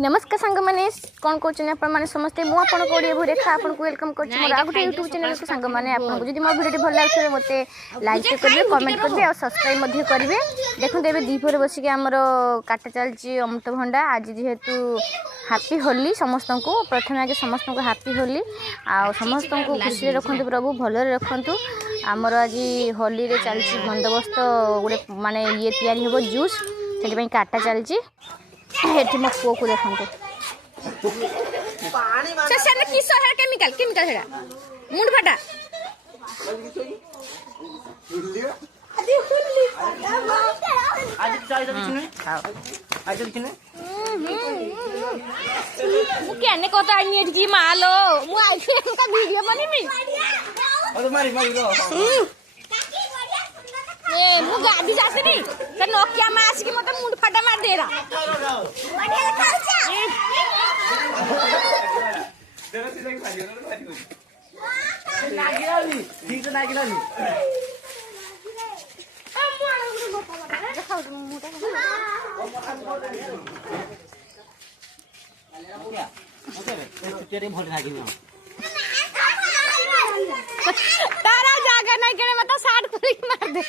नमस्कार सांग मैंने कौन कहते समस्ते मुझे को रेखा आपको वेलकम कर यूट्यूब चैनल को सांग मैंने आपको जब मो वीडियो भल लगे मत लाइक करेंगे कमेंट करेंगे और सब्सक्राइब करेंगे। देखो ये दीपर बसिक आमर काटा चलती अमृतभंडा आज जेहेतु हापी होली समस्त को प्रथम आगे समस्त को हापी होली आ समस्त को खुशी रखु प्रभु भलरे रखु। आमर आज होली रे चलती बंदोबस्त गोटे माने ये तैयारी हम जूस से काटा चलती एठी मो पुओ को देखंतु से किस है केमिकल केमिकल है मुंड फाटा आज चाय दिछने आज दिछने मु केने कत आनी एठी मालो मु आइछे का वीडियो बनेमी ओ मारी मारी रो ए मु गाड़ी जासे नी त नोकिया में आसी के मत मुंड फाटा मार दे रहा बढ़िया खालचा देना सीधा के खाली ना भारी कोई लागिलानी ठीक से लागिलानी देखाउ मुटा तारा जागा नहीं करे मत 60 मार दे।